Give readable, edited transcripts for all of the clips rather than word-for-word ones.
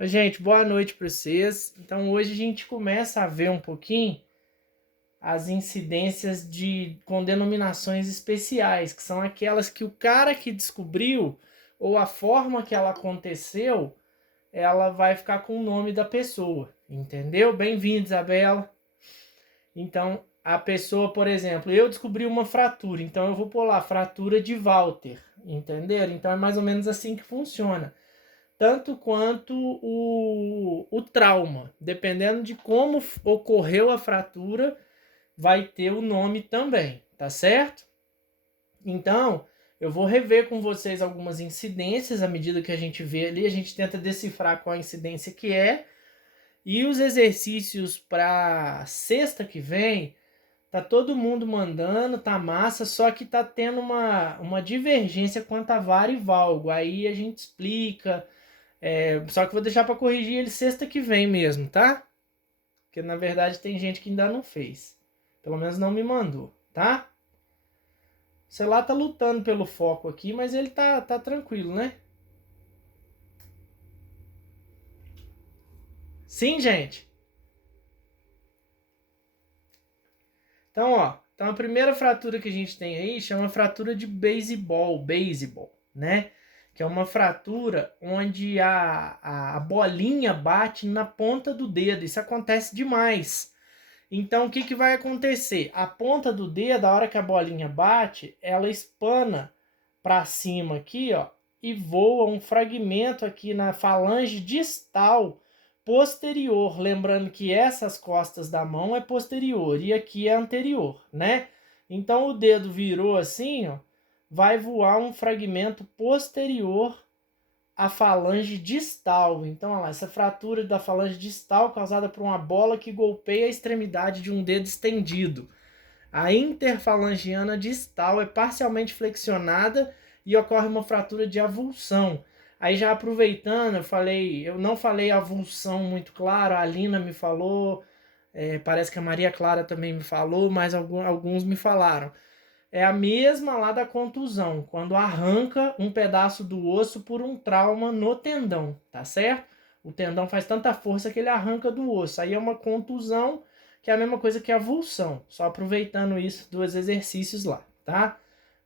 Gente, boa noite para vocês. Então, hoje a gente começa a ver um pouquinho as incidências com denominações especiais, que são aquelas que o cara que descobriu ou a forma que ela aconteceu, ela vai ficar com o nome da pessoa, entendeu? Bem-vindo, Isabela. Então, a pessoa, por exemplo, eu descobri uma fratura, então eu vou pôr lá fratura de Walter, entenderam? Então é mais ou menos assim que funciona, tanto quanto o trauma. Dependendo de como ocorreu a fratura, vai ter o nome também, tá certo? Então, eu vou rever com vocês algumas incidências à medida que a gente vê ali, a gente tenta decifrar qual a incidência que é, e os exercícios para sexta que vem, tá todo mundo mandando, tá massa, só que tá tendo uma divergência quanto a VAR e valgo. Aí a gente explica, só que vou deixar para corrigir ele sexta que vem mesmo, tá? Porque na verdade tem gente que ainda não fez. Pelo menos não me mandou, tá? O celular tá lutando pelo foco aqui, mas ele tá tranquilo, né? Sim, gente. Então, ó, então a primeira fratura que a gente tem aí chama fratura de baseball, né? Que é uma fratura onde a bolinha bate na ponta do dedo. Isso acontece demais. Então, o que vai acontecer? A ponta do dedo, a hora que a bolinha bate, ela espana para cima aqui, ó, e voa um fragmento aqui na falange distal posterior. Lembrando que essas costas da mão é posterior e aqui é anterior, né? Então, o dedo virou assim, ó, vai voar um fragmento posterior a falange distal. Então, olha lá, essa fratura da falange distal causada por uma bola que golpeia a extremidade de um dedo estendido. A interfalangiana distal é parcialmente flexionada e ocorre uma fratura de avulsão. Aí já aproveitando, eu não falei avulsão muito claro, a Alina me falou, parece que a Maria Clara também me falou, mas alguns me falaram. É a mesma lá da contusão, quando arranca um pedaço do osso por um trauma no tendão, tá certo? O tendão faz tanta força que ele arranca do osso. Aí é uma contusão, que é a mesma coisa que a avulsão. Só aproveitando isso dos exercícios lá, tá?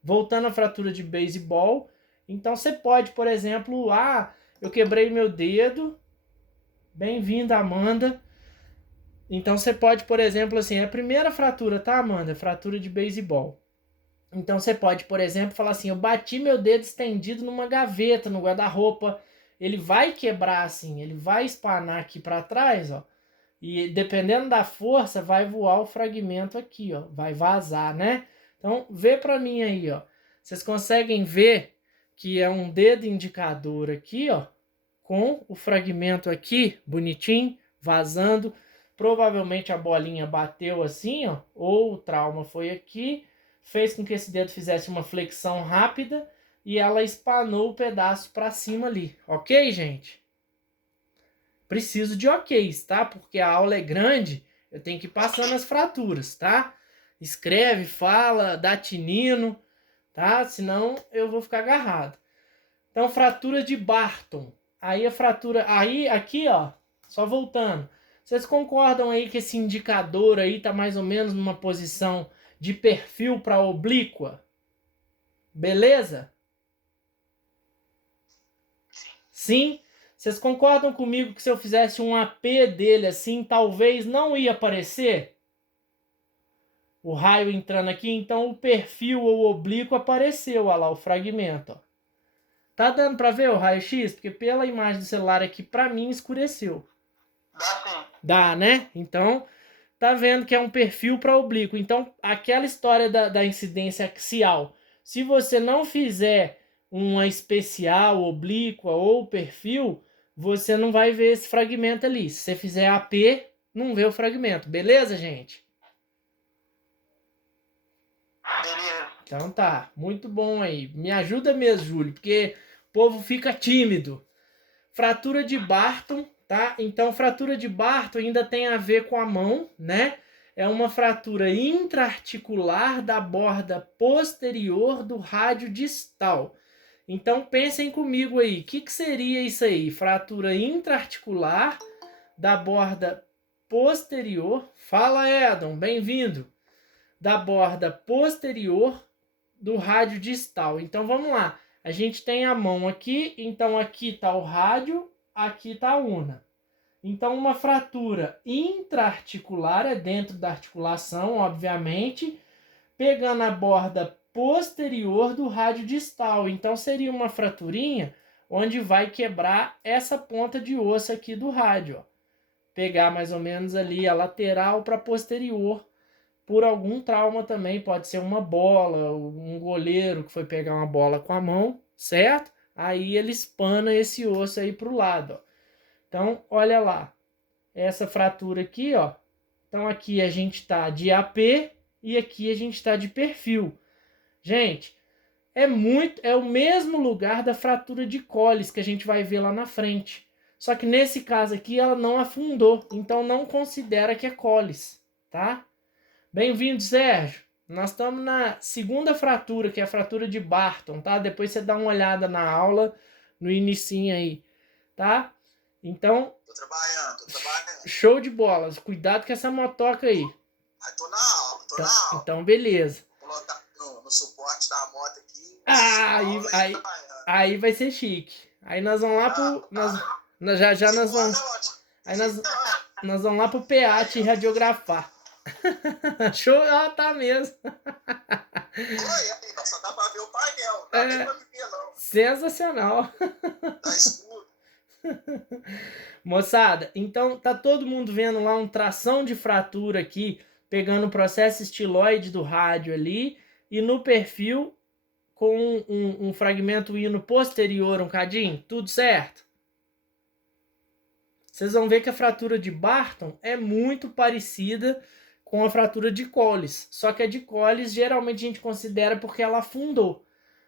Voltando à fratura de beisebol, então você pode, por exemplo, eu quebrei meu dedo. Bem-vinda, Amanda. Então você pode, por exemplo, assim, a primeira fratura, tá, Amanda? Fratura de beisebol. Então você pode, por exemplo, falar assim: eu bati meu dedo estendido numa gaveta, no guarda-roupa. Ele vai quebrar assim, ele vai espanar aqui para trás, ó. E dependendo da força, vai voar o fragmento aqui, ó. Vai vazar, né? Então, vê para mim aí, ó. Vocês conseguem ver que é um dedo indicador aqui, ó, com o fragmento aqui, bonitinho, vazando. Provavelmente a bolinha bateu assim, ó, ou o trauma foi aqui, fez com que esse dedo fizesse uma flexão rápida e ela espanou o pedaço para cima ali. Ok, gente? Preciso de OKs, tá? Porque a aula é grande, eu tenho que ir passando as fraturas, tá? Escreve, fala, dá tinino, tá? Senão eu vou ficar agarrado. Então, fratura de Barton. Aí a fratura. Aí, aqui, ó. Só voltando. Vocês concordam aí que esse indicador aí tá mais ou menos numa posição de perfil para oblíqua? Beleza? Sim? Vocês concordam comigo que se eu fizesse um AP dele assim, talvez não ia aparecer? O raio entrando aqui, então o perfil ou oblíquo apareceu, olha lá, o fragmento, ó. Tá dando para ver o raio-x? Porque pela imagem do celular aqui, para mim, escureceu. Dá sim. Dá, né? Então, tá vendo que é um perfil para oblíquo. Então, aquela história da incidência axial, se você não fizer uma especial, oblíqua ou perfil, você não vai ver esse fragmento ali. Se você fizer AP, não vê o fragmento. Beleza, gente? Beleza. Então tá, muito bom aí. Me ajuda mesmo, Júlio, porque o povo fica tímido. Fratura de Barton, tá? Então, fratura de Barton ainda tem a ver com a mão, né? É uma fratura intraarticular da borda posterior do rádio distal. Então pensem comigo aí, o que seria isso aí? Fratura intraarticular da borda posterior. Fala, Edon, bem-vindo. Da borda posterior do rádio distal. Então vamos lá. A gente tem a mão aqui, então aqui está o rádio, aqui está a una. Então uma fratura intraarticular é dentro da articulação, obviamente, pegando a borda posterior do rádio distal. Então seria uma fraturinha onde vai quebrar essa ponta de osso aqui do rádio. Ó. Pegar mais ou menos ali a lateral para posterior. Por algum trauma também, pode ser uma bola, um goleiro que foi pegar uma bola com a mão, certo? Aí ele espana esse osso aí para o lado. Ó. Então, olha lá. Essa fratura aqui, ó. Então aqui a gente está de AP e aqui a gente está de perfil. Gente, é o mesmo lugar da fratura de Colles que a gente vai ver lá na frente. Só que nesse caso aqui ela não afundou, então não considera que é Colles, tá? Bem-vindo, Sérgio. Nós estamos na segunda fratura, que é a fratura de Barton, tá? Depois você dá uma olhada na aula, no inicinho aí, tá? Então... Tô trabalhando. Show de bola. Cuidado com essa motoca aí. Tô na aula. Então, beleza. Vou colocar no suporte da moto aqui. Aí vai ser chique. Aí nós vamos lá pro... Nós vamos lá pro PA te radiografar. Show, tá mesmo. Oi, só dá pra ver o painel, não dá nem pra me ver, não. Sensacional. Tá escuro. Moçada, então tá todo mundo vendo lá um tração de fratura aqui, pegando o processo estiloide do rádio ali, e no perfil com um fragmento hino posterior, um cadinho, tudo certo? Vocês vão ver que a fratura de Barton é muito parecida com a fratura de Colles. Só que a de Colles geralmente a gente considera porque ela afundou,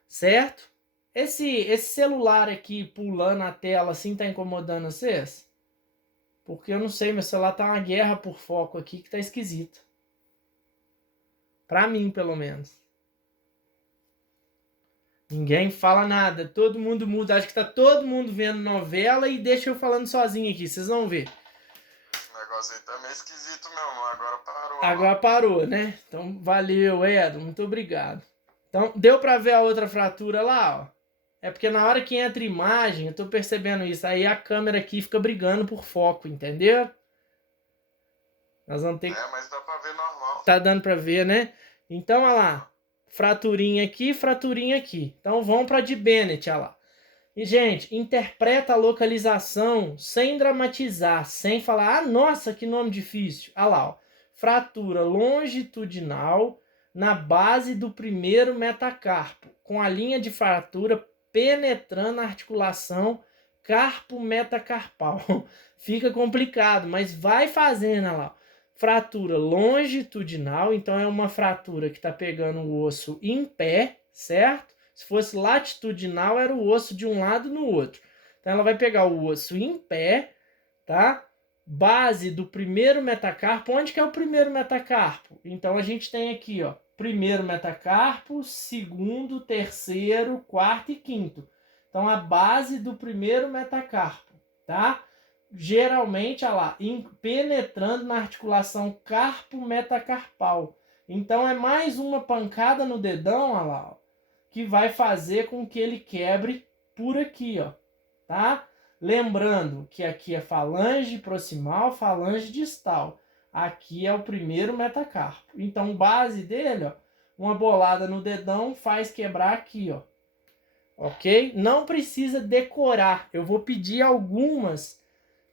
certo? Esse celular aqui pulando a tela assim tá incomodando vocês? Porque eu não sei, meu celular tá uma guerra por foco aqui que tá esquisito. Pra mim, pelo menos. Ninguém fala nada, todo mundo muda. Acho que tá todo mundo vendo novela e deixa eu falando sozinho aqui, vocês vão ver. O negócio aí tá meio esquisito mesmo, agora parou. Agora parou, né? Então, valeu, Edo, muito obrigado. Então, deu pra ver a outra fratura lá, ó? É porque na hora que entra imagem, eu tô percebendo isso, aí a câmera aqui fica brigando por foco, entendeu? Nós vamos ter... mas dá pra ver normal. Tá dando pra ver, né? Então, olha lá. Fraturinha aqui, fraturinha aqui. Então, vamos pra de Bennett, olha lá. E, gente, interpreta a localização sem dramatizar, sem falar, ah, nossa, que nome difícil. Olha lá, ó. Fratura longitudinal na base do primeiro metacarpo, com a linha de fratura penetrando a articulação carpo-metacarpal. Fica complicado, mas vai fazendo, olha lá. Fratura longitudinal, então é uma fratura que está pegando o osso em pé, certo? Se fosse latitudinal, era o osso de um lado no outro. Então ela vai pegar o osso em pé, tá? Base do primeiro metacarpo. Onde que é o primeiro metacarpo? Então a gente tem aqui, ó, primeiro metacarpo, segundo, terceiro, quarto e quinto. Então a base do primeiro metacarpo, tá? Geralmente, olha lá, penetrando na articulação carpo-metacarpal. Então é mais uma pancada no dedão, olha lá, ó, que vai fazer com que ele quebre por aqui, ó, tá? Lembrando que aqui é falange proximal, falange distal. Aqui é o primeiro metacarpo. Então, base dele, ó, uma bolada no dedão faz quebrar aqui, ó. Ok? Não precisa decorar. Eu vou pedir algumas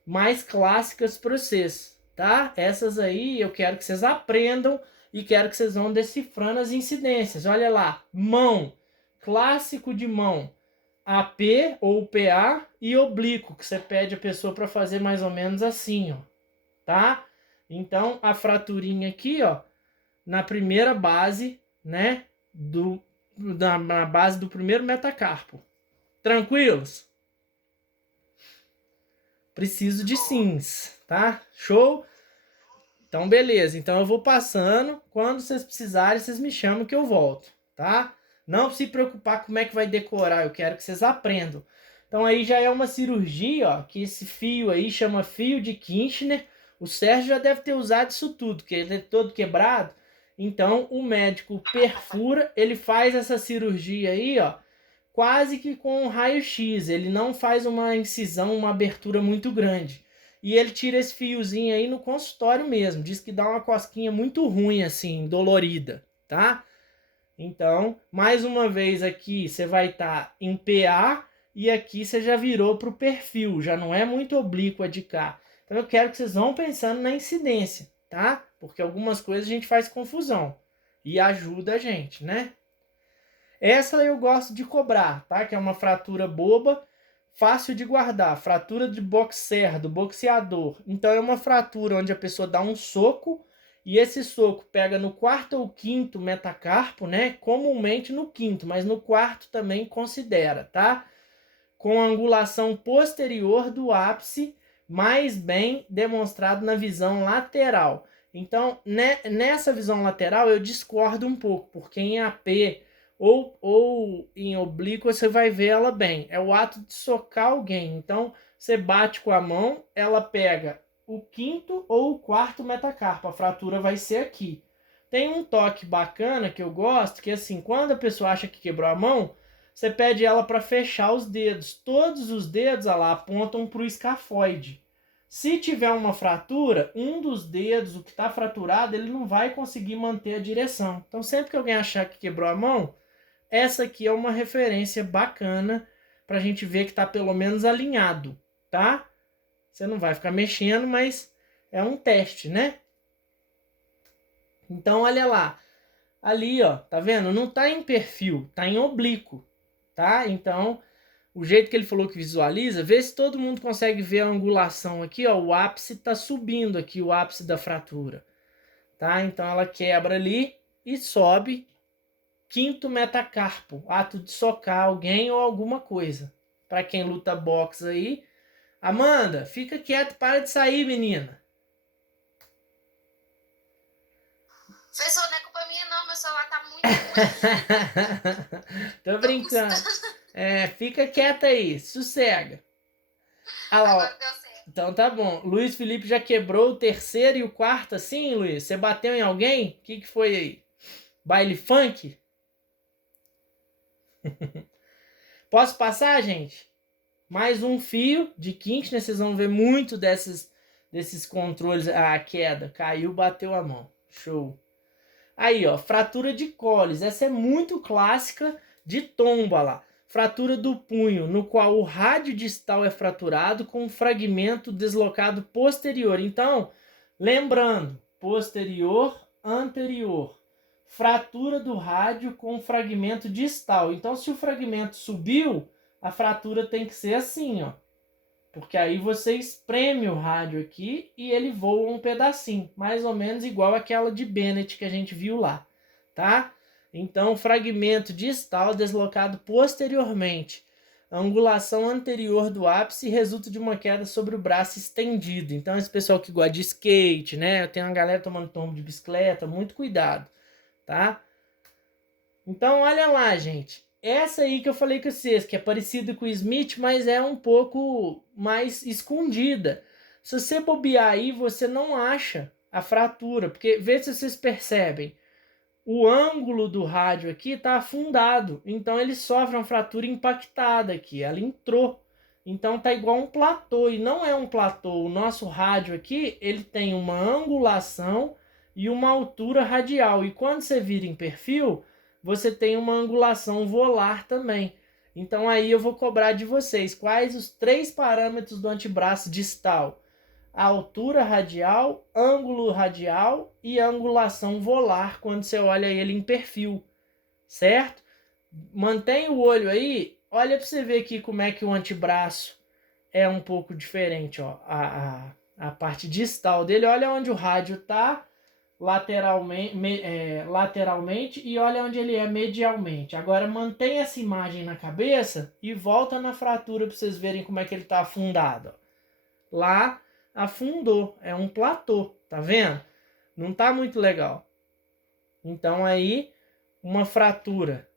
mais clássicas para vocês, tá? Essas aí eu quero que vocês aprendam e quero que vocês vão decifrando as incidências. Olha lá, mão, clássico de mão, AP ou PA e oblíquo, que você pede a pessoa para fazer mais ou menos assim, ó, tá? Então, a fraturinha aqui, ó, na primeira base, né, na base do primeiro metacarpo. Tranquilos? Preciso de sims, tá? Show? Então, beleza. Então, eu vou passando. Quando vocês precisarem, vocês me chamam que eu volto, tá? Não se preocupar como é que vai decorar, eu quero que vocês aprendam. Então aí já é uma cirurgia, ó, que esse fio aí chama fio de Kirchner. O Sérgio já deve ter usado isso tudo, que ele é todo quebrado. Então o médico perfura, ele faz essa cirurgia aí, ó, quase que com um raio-x. Ele não faz uma incisão, uma abertura muito grande. E ele tira esse fiozinho aí no consultório mesmo. Diz que dá uma cosquinha muito ruim, assim, dolorida, tá? Então, mais uma vez aqui você vai estar em PA e aqui você já virou para o perfil, já não é muito oblíqua de cá. Então eu quero que vocês vão pensando na incidência, tá? Porque algumas coisas a gente faz confusão e ajuda a gente, né? Essa eu gosto de cobrar, tá? Que é uma fratura boba, fácil de guardar. Fratura de boxer, do boxeador. Então é uma fratura onde a pessoa dá um soco e esse soco pega no quarto ou quinto metacarpo, né? Comumente no quinto, mas no quarto também considera, tá? Com a angulação posterior do ápice, mais bem demonstrado na visão lateral. Então, nessa visão lateral eu discordo um pouco, porque em AP ou em oblíqua você vai ver ela bem. É o ato de socar alguém. Então, você bate com a mão, ela pega o quinto ou o quarto metacarpo. A fratura vai ser aqui. Tem um toque bacana que eu gosto, que é assim, quando a pessoa acha que quebrou a mão, você pede ela para fechar os dedos. Todos os dedos lá apontam para o escafoide. Se tiver uma fratura, um dos dedos, o que está fraturado, ele não vai conseguir manter a direção. Então, sempre que alguém achar que quebrou a mão, essa aqui é uma referência bacana para a gente ver que está pelo menos alinhado, tá? Você não vai ficar mexendo, mas é um teste, né? Então, olha lá. Ali, ó, tá vendo? Não tá em perfil, tá em oblíquo, tá? Então, o jeito que ele falou que visualiza, vê se todo mundo consegue ver a angulação aqui, ó. O ápice tá subindo aqui, o ápice da fratura, tá? Então, ela quebra ali e sobe quinto metacarpo, ato de socar alguém ou alguma coisa. Para quem luta boxe aí, Amanda, fica quieto, para de sair, menina. Professor, não é culpa minha não, meu celular tá muito ruim. Tô brincando. Fica quieta aí, sossega. Ah lá, Agora deu certo. então tá bom. Luiz Felipe já quebrou o terceiro e o quarto assim, Luiz? Você bateu em alguém? O que foi aí? Baile funk? Posso passar, gente? Mais um fio de Kirchner, vocês vão ver muito desses controles. A queda, caiu, bateu a mão. Show. Aí, ó, fratura de Colles. Essa é muito clássica de tomba lá. Fratura do punho, no qual o rádio distal é fraturado com um fragmento deslocado posterior. Então, lembrando, posterior, anterior. Fratura do rádio com fragmento distal. Então, se o fragmento subiu, a fratura tem que ser assim, ó. Porque aí você espreme o rádio aqui e ele voa um pedacinho, mais ou menos igual aquela de Bennett que a gente viu lá, tá? Então, fragmento distal deslocado posteriormente. A angulação anterior do ápice resulta de uma queda sobre o braço estendido. Então, esse pessoal que gosta de skate, né? Tem uma galera tomando tombo de bicicleta, muito cuidado, tá? Então, olha lá, gente. Essa aí que eu falei com vocês, que é parecida com o Smith, mas é um pouco mais escondida. Se você bobear aí, você não acha a fratura, porque vê se vocês percebem. O ângulo do rádio aqui está afundado, então ele sofre uma fratura impactada aqui, ela entrou. Então tá igual um platô, e não é um platô. O nosso rádio aqui, ele tem uma angulação e uma altura radial. E quando você vira em perfil, você tem uma angulação volar também. Então aí eu vou cobrar de vocês quais os 3 parâmetros do antebraço distal: a altura radial, ângulo radial e angulação volar quando você olha ele em perfil, certo? Mantém o olho aí, olha para você ver aqui como é que o antebraço é um pouco diferente, ó. A parte distal dele, olha onde o rádio está lateralmente e olha onde ele é medialmente. Agora mantém essa imagem na cabeça e volta na fratura para vocês verem como é que ele está afundado. Ó. Lá afundou, é um platô, tá vendo? Não tá muito legal. Então aí uma fratura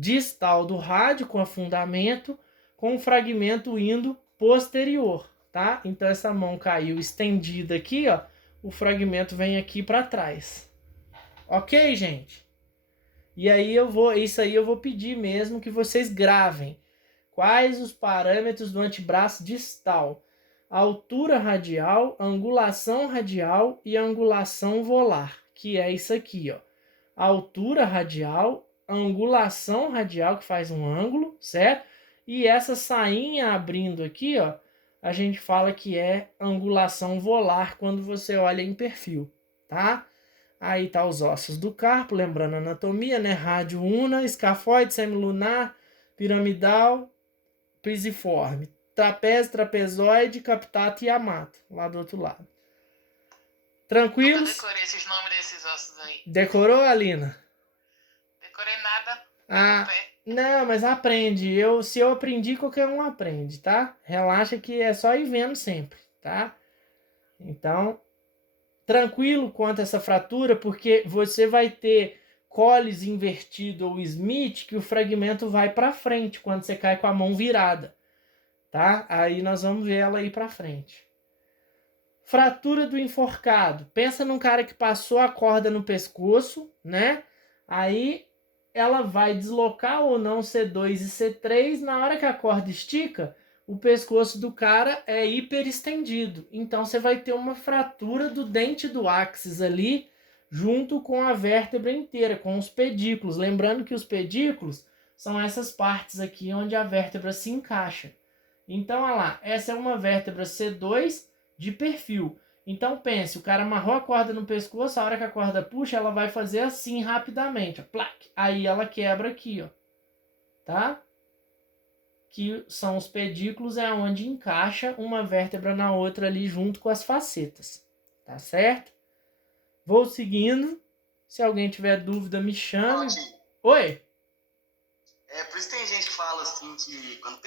distal do rádio com afundamento, com o fragmento indo posterior, tá? Então essa mão caiu estendida aqui, ó, o fragmento vem aqui para trás. Ok, gente? E aí isso aí eu vou pedir mesmo que vocês gravem. Quais os parâmetros do antebraço distal? Altura radial, angulação radial e angulação volar, que é isso aqui, ó. Altura radial, angulação radial, que faz um ângulo, certo? E essa sainha abrindo aqui, ó, a gente fala que é angulação volar quando você olha em perfil, tá? Aí tá os ossos do carpo, lembrando a anatomia, né? Rádio una, escafoide, semilunar, piramidal, pisiforme, trapézio, trapezoide, captato e amato, lá do outro lado. Tranquilos? Eu decorei esses nomes desses ossos aí. Decorou, Alina? Decorei nada. Ah, não, mas aprende. Se eu aprendi, qualquer um aprende, tá? Relaxa que é só ir vendo sempre, tá? Então, tranquilo quanto a essa fratura, porque você vai ter Colles invertido ou Smith, que o fragmento vai para frente quando você cai com a mão virada, tá? Aí nós vamos ver ela aí para frente. Fratura do enforcado. Pensa num cara que passou a corda no pescoço, né? Aí ela vai deslocar ou não C2 e C3. Na hora que a corda estica, o pescoço do cara é hiperestendido. Então você vai ter uma fratura do dente do áxis ali, junto com a vértebra inteira, com os pedículos. Lembrando que os pedículos são essas partes aqui onde a vértebra se encaixa. Então, olha lá, essa é uma vértebra C2 de perfil. Então pense, o cara amarrou a corda no pescoço, a hora que a corda puxa, ela vai fazer assim rapidamente, ó, plac. Aí ela quebra aqui, ó, tá? Que são os pedículos, é onde encaixa uma vértebra na outra ali junto com as facetas, tá certo? Vou seguindo, se alguém tiver dúvida me chame. Oi? Por isso tem gente que fala assim que quando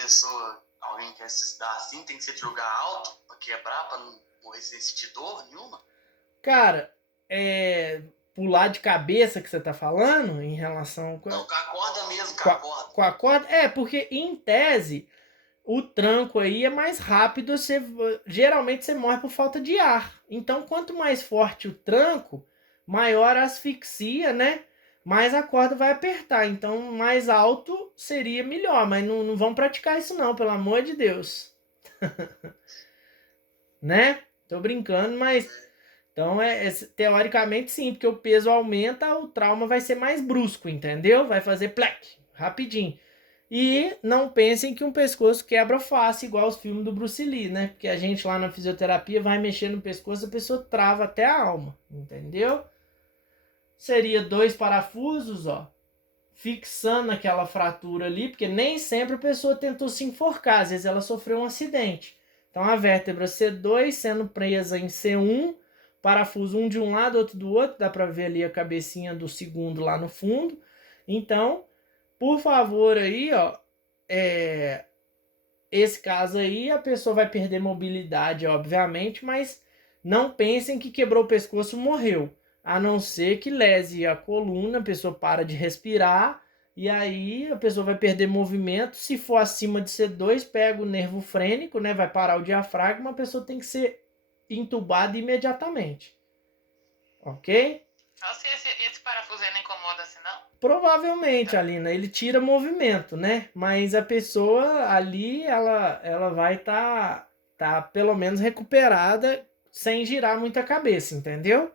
alguém quer se suicidar assim, tem que ser de lugar alto pra quebrar, pra não morrer sem sentir dor nenhuma. Cara, pular de cabeça que você tá falando em relação... Não, com a corda mesmo, com a corda. Com a corda? Porque em tese, o tranco aí é mais rápido, geralmente você morre por falta de ar. Então, quanto mais forte o tranco, maior a asfixia, né? Mais a corda vai apertar. Então, mais alto seria melhor, mas não vão praticar isso não, pelo amor de Deus. Né? Tô brincando, mas... Então, teoricamente sim, porque o peso aumenta, o trauma vai ser mais brusco, entendeu? Vai fazer plec, rapidinho. E não pensem que um pescoço quebra fácil, igual os filmes do Bruce Lee, né? Porque a gente lá na fisioterapia vai mexer no pescoço, a pessoa trava até a alma, entendeu? Seria 2 parafusos, ó, fixando aquela fratura ali, porque nem sempre a pessoa tentou se enforcar, às vezes ela sofreu um acidente. Então a vértebra C2 sendo presa em C1, parafuso um de um lado, outro do outro, dá para ver ali a cabecinha do segundo lá no fundo. Então, por favor aí, ó, esse caso aí a pessoa vai perder mobilidade, obviamente, mas não pensem que quebrou o pescoço e morreu. A não ser que lese a coluna, a pessoa para de respirar, e aí a pessoa vai perder movimento. Se for acima de C2, pega o nervo frênico, né? Vai parar o diafragma, a pessoa tem que ser entubada imediatamente. Ok? Nossa, esse parafuso aí não incomoda assim, não? Provavelmente, Alina, ele tira movimento, né? Mas a pessoa ali, ela vai tá pelo menos recuperada sem girar muito a cabeça, entendeu?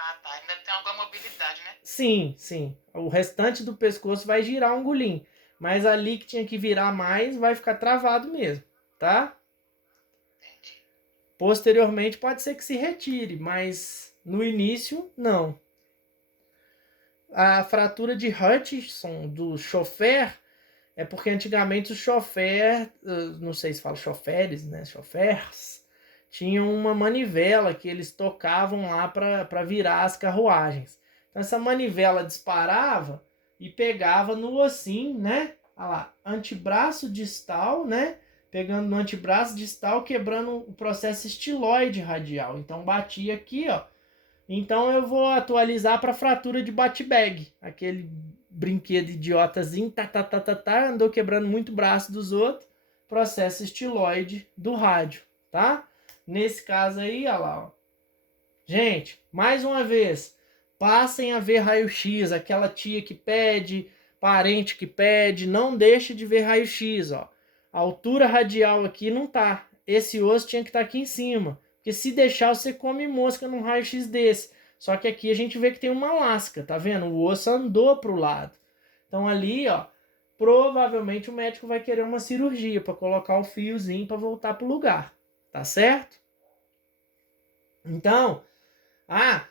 Ah, tá. Ainda tem alguma mobilidade, né? Sim, sim. O restante do pescoço vai girar um golinho. Mas ali que tinha que virar mais, vai ficar travado mesmo, tá? Entendi. Posteriormente pode ser que se retire, mas no início, não. A fratura de Hutchinson do chofer é porque antigamente os chofer, não sei se fala choferes, né? Chofers, tinham uma manivela que eles tocavam lá para virar as carruagens. Então essa manivela disparava e pegava no ossinho, né? Olha lá, antebraço distal, né? Pegando no antebraço distal, quebrando o processo estiloide radial. Então batia aqui, ó. Então eu vou atualizar para fratura de Batbag, aquele brinquedo idiotazinho, andou quebrando muito o braço dos outros, processo estiloide do rádio, tá? Nesse caso aí, olha lá, ó. Gente, mais uma vez, passem a ver raio-x, aquela tia que pede, parente que pede, não deixe de ver raio-x, ó. A altura radial aqui não tá. Esse osso tinha que estar aqui em cima, porque se deixar você come mosca num raio-x desse. Só que aqui a gente vê que tem uma lasca, tá vendo? O osso andou pro lado. Então ali, ó, provavelmente o médico vai querer uma cirurgia para colocar o fiozinho para voltar pro lugar, tá certo? Então,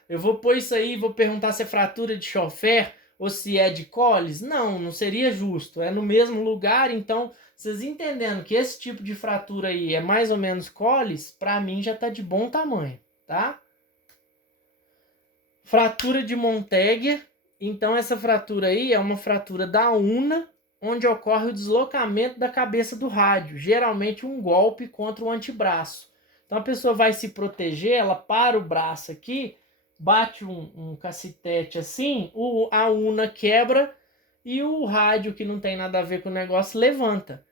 eu vou pôr isso aí, vou perguntar se é fratura de chofer ou se é de Colles. Não seria justo. É no mesmo lugar, então, vocês entendendo que esse tipo de fratura aí é mais ou menos Colles, pra mim já tá de bom tamanho, tá? Fratura de Montegger. Então, essa fratura aí é uma fratura da una, onde ocorre o deslocamento da cabeça do rádio. Geralmente um golpe contra o antebraço. Então, a pessoa vai se proteger, ela para o braço aqui, bate um cacetete assim, a una quebra e o rádio, que não tem nada a ver com o negócio, levanta.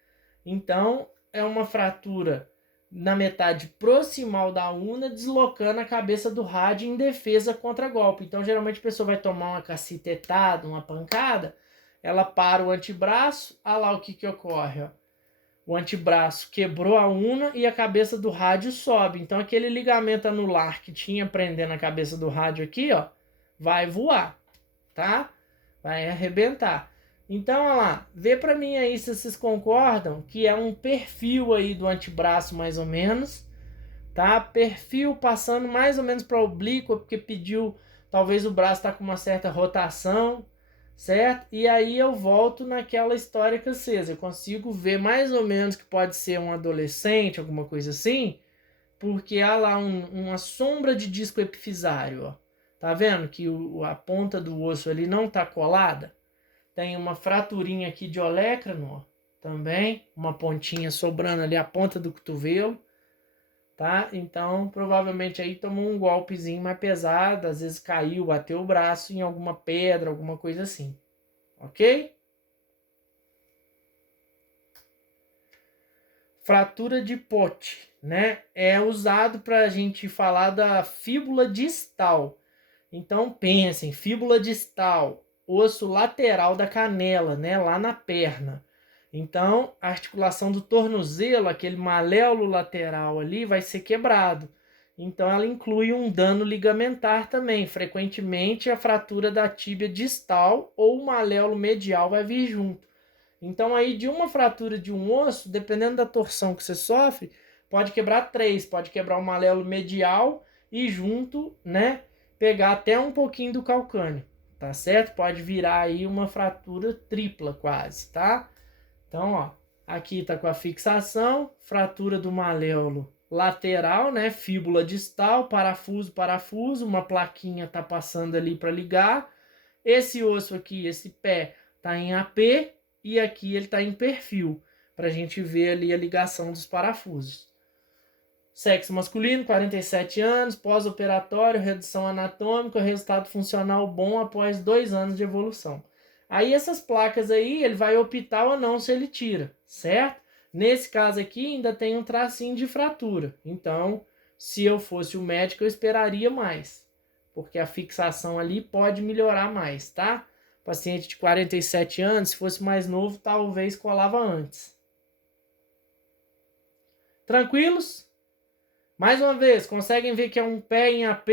Então, é uma fratura na metade proximal da una, deslocando a cabeça do rádio em defesa contra golpe. Então, geralmente, a pessoa vai tomar uma cacetetada, uma pancada, ela para o antebraço, olha lá o que ocorre, ó. O antebraço quebrou a una e a cabeça do rádio sobe. Então, aquele ligamento anular que tinha prendendo a cabeça do rádio aqui, ó, vai voar, tá? Vai arrebentar. Então, olha lá, vê pra mim aí se vocês concordam que é um perfil aí do antebraço mais ou menos, tá? Perfil passando mais ou menos para oblíqua, porque pediu, talvez o braço tá com uma certa rotação, certo? E aí eu volto naquela história que eu consigo ver mais ou menos que pode ser um adolescente, alguma coisa assim, porque há lá uma sombra de disco epifisário, ó. Tá vendo que a ponta do osso ali não tá colada? Tem uma fraturinha aqui de olecrano, ó, também, uma pontinha sobrando ali, a ponta do cotovelo, tá? Então, provavelmente aí tomou um golpezinho mais pesado, às vezes caiu, bateu o braço em alguma pedra, alguma coisa assim, ok? Fratura de pote, né? É usado para a gente falar da fíbula distal. Então, pensem, fíbula distal, osso lateral da canela, né? Lá na perna. Então, a articulação do tornozelo, aquele maléolo lateral ali, vai ser quebrado. Então, ela inclui um dano ligamentar também. Frequentemente, a fratura da tíbia distal ou o maléolo medial vai vir junto. Então, aí, de uma fratura de um osso, dependendo da torção que você sofre, pode quebrar 3. Pode quebrar o maléolo medial e junto, né, pegar até um pouquinho do calcâneo. Tá certo? Pode virar aí uma fratura tripla quase, tá? Então, ó, aqui tá com a fixação, fratura do maléolo lateral, né? Fíbula distal, parafuso, uma plaquinha tá passando ali para ligar. Esse osso aqui, esse pé, tá em AP e aqui ele tá em perfil, pra gente ver ali a ligação dos parafusos. Sexo masculino, 47 anos, pós-operatório, redução anatômica, resultado funcional bom após 2 anos de evolução. Aí essas placas aí, ele vai optar ou não se ele tira, certo? Nesse caso aqui ainda tem um tracinho de fratura. Então, se eu fosse o médico, eu esperaria mais. Porque a fixação ali pode melhorar mais, tá? Paciente de 47 anos, se fosse mais novo, talvez colava antes. Tranquilos? Mais uma vez, conseguem ver que é um pé em AP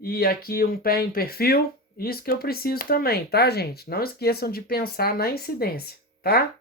e aqui um pé em perfil? Isso que eu preciso também, tá, gente? Não esqueçam de pensar na incidência, tá?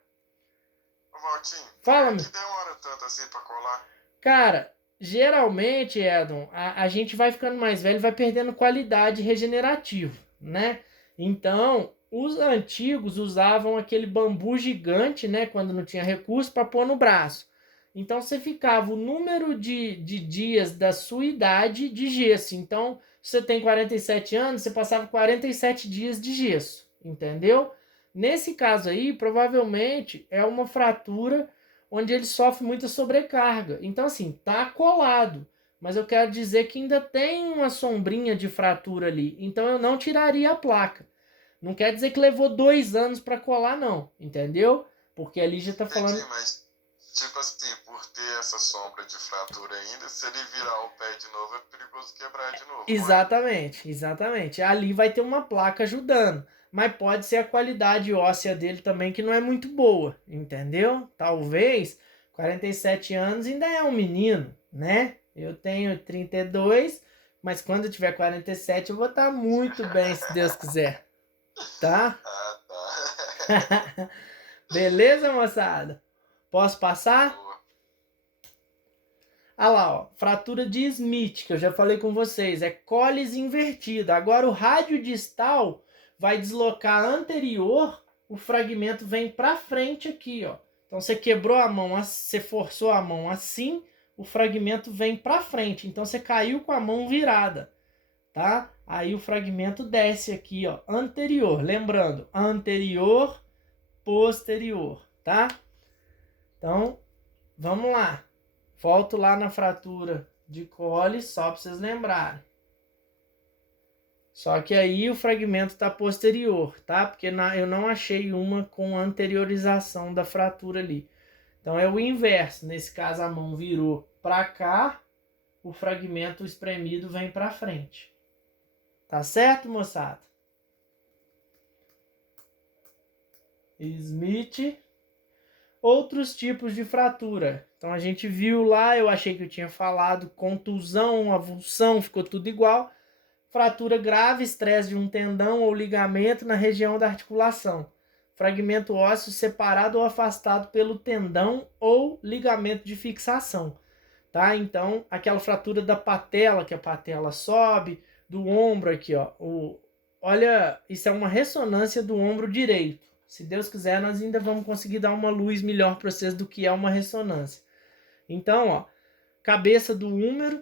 Ô, Valtinho, Fala, meu. que demora tanto assim pra colar? Cara, geralmente, Edon, a gente vai ficando mais velho, vai perdendo qualidade regenerativa, né? Então, os antigos usavam aquele bambu gigante, né? Quando não tinha recurso, para pôr no braço. Então, você ficava o número de dias da sua idade de gesso. Então, você tem 47 anos, você passava 47 dias de gesso, entendeu? Nesse caso aí, provavelmente é uma fratura onde ele sofre muita sobrecarga. Então, assim, tá colado, mas eu quero dizer que ainda tem uma sombrinha de fratura ali. Então, eu não tiraria a placa. Não quer dizer que levou 2 anos para colar, não. Entendeu? Porque ali já tá falando... Entendi, mas tipo assim, por ter essa sombra de fratura ainda, se ele virar o pé de novo, é perigoso quebrar de novo. não é? Exatamente, exatamente. Ali vai ter uma placa ajudando. Mas pode ser a qualidade óssea dele também, que não é muito boa, entendeu? Talvez 47 anos ainda é um menino, né? Eu tenho 32, mas quando eu tiver 47 eu vou estar muito bem, se Deus quiser. Tá? Ah, tá. Beleza, moçada? Posso passar? Boa. Ah lá, ó, fratura de Smith, que eu já falei com vocês, é cólis invertida. Agora o rádio distal vai deslocar anterior, o fragmento vem para frente aqui, ó. Então você quebrou a mão, você forçou a mão assim, o fragmento vem para frente. Então você caiu com a mão virada, tá? Aí o fragmento desce aqui, ó, anterior. Lembrando, anterior, posterior, tá? Então, vamos lá. Volto lá na fratura de Colles, só para vocês lembrarem. Só que aí o fragmento está posterior, tá? Porque eu não achei uma com anteriorização da fratura ali. Então é o inverso. Nesse caso a mão virou para cá, o fragmento espremido vem para frente. Tá certo, moçada? Smith. Outros tipos de fratura. Então a gente viu lá, eu achei que eu tinha falado, contusão, avulsão, ficou tudo igual. Fratura grave, estresse de um tendão ou ligamento na região da articulação. Fragmento ósseo separado ou afastado pelo tendão ou ligamento de fixação. Tá? Então, aquela fratura da patela, que a patela sobe, do ombro aqui, ó. Olha, isso é uma ressonância do ombro direito. Se Deus quiser, nós ainda vamos conseguir dar uma luz melhor para vocês do que é uma ressonância. Então, ó, cabeça do húmero,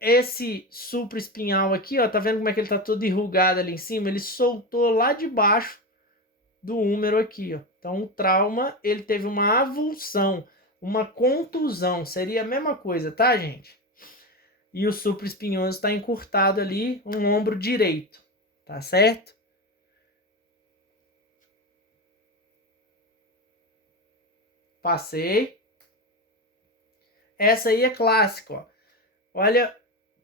esse supraespinhal aqui, ó, tá vendo como é que ele tá todo enrugado ali em cima? Ele soltou lá de baixo do húmero aqui, ó. Então, o trauma, ele teve uma avulsão, uma contusão, seria a mesma coisa, tá, gente? E o supraespinhoso está encurtado ali, um ombro direito, tá certo? Passei. Essa aí é clássica, ó. Olha,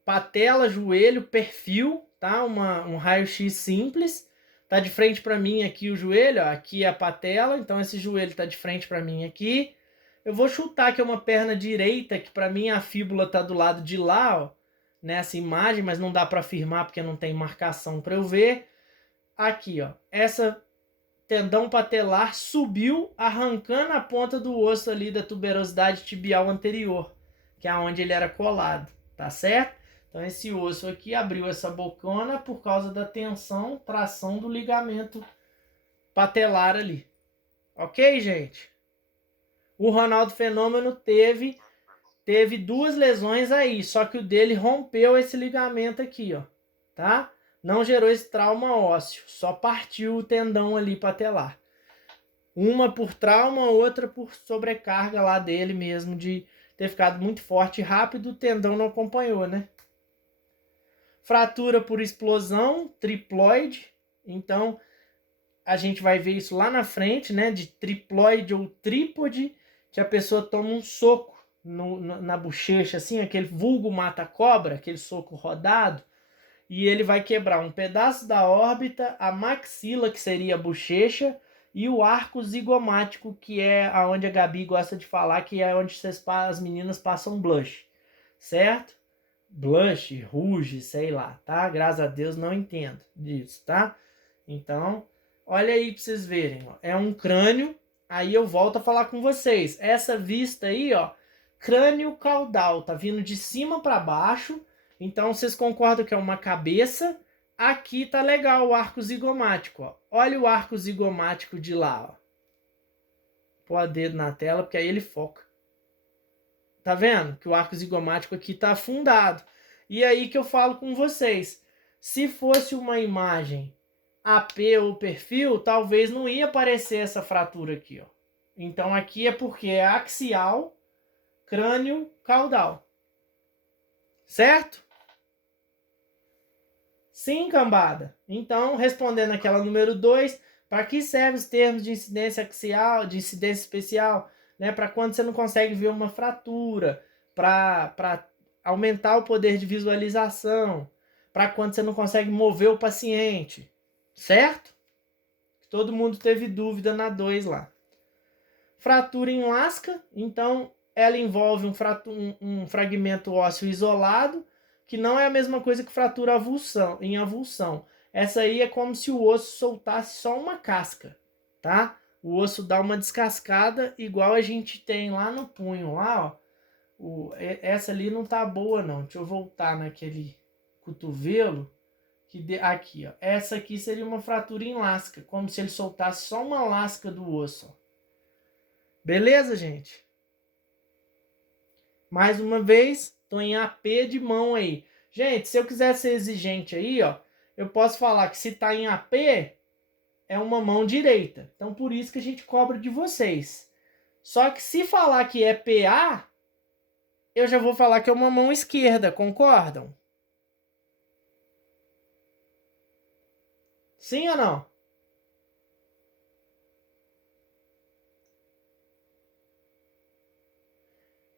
patela, joelho, perfil, tá? Um raio-x simples. Tá de frente para mim aqui o joelho, ó. Aqui é a patela, então esse joelho tá de frente para mim aqui. Eu vou chutar que é uma perna direita, que para mim a fíbula tá do lado de lá, ó, nessa imagem, mas não dá para afirmar porque não tem marcação para eu ver. Aqui, ó. Essa tendão patelar subiu, arrancando a ponta do osso ali da tuberosidade tibial anterior, que é onde ele era colado, tá certo? Então esse osso aqui abriu essa bocona por causa da tensão, tração do ligamento patelar ali. Ok, gente? O Ronaldo Fenômeno teve 2 lesões aí, só que o dele rompeu esse ligamento aqui, ó, tá? Não gerou esse trauma ósseo, só partiu o tendão ali patelar. Uma por trauma, outra por sobrecarga lá dele mesmo, de ter ficado muito forte e rápido, o tendão não acompanhou, né? Fratura por explosão, triploide. Então, a gente vai ver isso lá na frente, né? De triploide ou trípode, que a pessoa toma um soco na bochecha, assim, aquele vulgo mata-cobra, aquele soco rodado, e ele vai quebrar um pedaço da órbita, a maxila, que seria a bochecha, e o arco zigomático, que é onde a Gabi gosta de falar, que é onde as meninas passam blush, certo? Blush, rouge, sei lá, tá? Graças a Deus não entendo disso, tá? Então, olha aí pra vocês verem, ó. É um crânio, aí eu volto a falar com vocês. Essa vista aí, ó, crânio caudal, tá vindo de cima para baixo. Então, vocês concordam que é uma cabeça? Aqui tá legal o arco zigomático, ó. Olha o arco zigomático de lá, ó. Pôr o dedo na tela, porque aí ele foca. Tá vendo? Que o arco zigomático aqui tá afundado. E aí que eu falo com vocês. Se fosse uma imagem AP ou perfil, talvez não ia aparecer essa fratura aqui, ó. Então aqui é porque é axial, crânio caudal. Certo? Sim, cambada. Então, respondendo aquela número 2, para que servem os termos de incidência axial, de incidência especial, né? Para quando você não consegue ver uma fratura, para aumentar o poder de visualização, para quando você não consegue mover o paciente, certo? Todo mundo teve dúvida na 2 lá. Fratura em lasca, então ela envolve um fragmento ósseo isolado, que não é a mesma coisa que fratura em avulsão. Essa aí é como se o osso soltasse só uma casca, tá? O osso dá uma descascada, igual a gente tem lá no punho, lá, ó. Essa ali não tá boa, não. Deixa eu voltar naquele cotovelo. Aqui, ó. Essa aqui seria uma fratura em lasca, como se ele soltasse só uma lasca do osso, ó. Beleza, gente? Mais uma vez, tô em AP de mão aí. Gente, se eu quiser ser exigente aí, ó, eu posso falar que se tá em AP, é uma mão direita. Então, por isso que a gente cobra de vocês. Só que se falar que é PA, eu já vou falar que é uma mão esquerda, concordam? Sim ou não?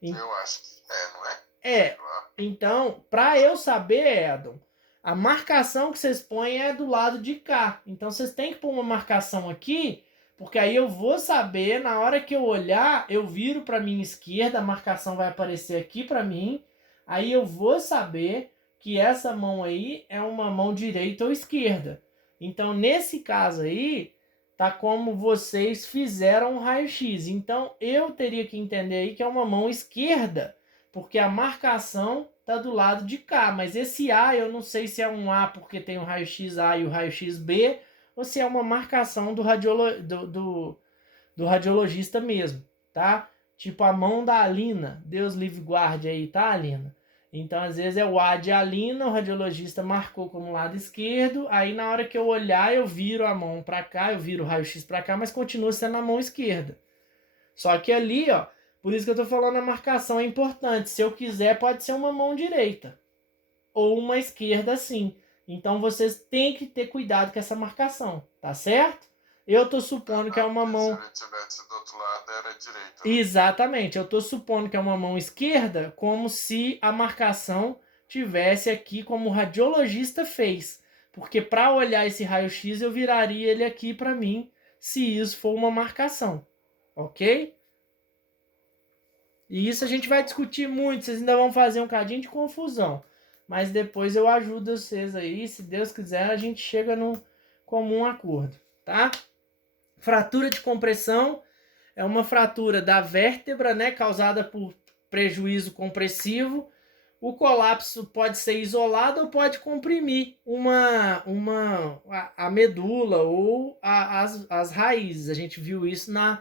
Eu acho que não é? É, então, para eu saber, Edon, a marcação que vocês põem é do lado de cá. Então, vocês têm que pôr uma marcação aqui, porque aí eu vou saber, na hora que eu olhar, eu viro para minha esquerda, a marcação vai aparecer aqui para mim, aí eu vou saber que essa mão aí é uma mão direita ou esquerda. Então, nesse caso aí, tá como vocês fizeram um raio-x. Então, eu teria que entender aí que é uma mão esquerda, porque a marcação tá do lado de cá. Mas esse A, eu não sei se é um A porque tem o raio-x A e o raio-x B, ou se é uma marcação do radiologista mesmo, tá? Tipo a mão da Alina. Deus livre guarde aí, tá, Alina? Então, às vezes é o A de Alina, o radiologista marcou como lado esquerdo, aí na hora que eu olhar, eu viro a mão para cá, eu viro o raio-x para cá, mas continua sendo a mão esquerda. Só que ali, ó, por isso que eu tô falando, a marcação é importante. Se eu quiser, pode ser uma mão direita ou uma esquerda, sim. Então, vocês têm que ter cuidado com essa marcação, tá certo? Eu tô supondo que é uma mão... Se ele tivesse do outro lado, era direita. Exatamente, eu tô supondo que é uma mão esquerda, como se a marcação tivesse aqui como o radiologista fez. Porque para olhar esse raio-x, eu viraria ele aqui para mim, se isso for uma marcação. Ok? E isso a gente vai discutir muito, vocês ainda vão fazer um cadinho de confusão. Mas depois eu ajudo vocês aí, se Deus quiser, a gente chega num comum acordo, tá? Fratura de compressão é uma fratura da vértebra, né, causada por prejuízo compressivo. O colapso pode ser isolado ou pode comprimir a medula ou as raízes. A gente viu isso na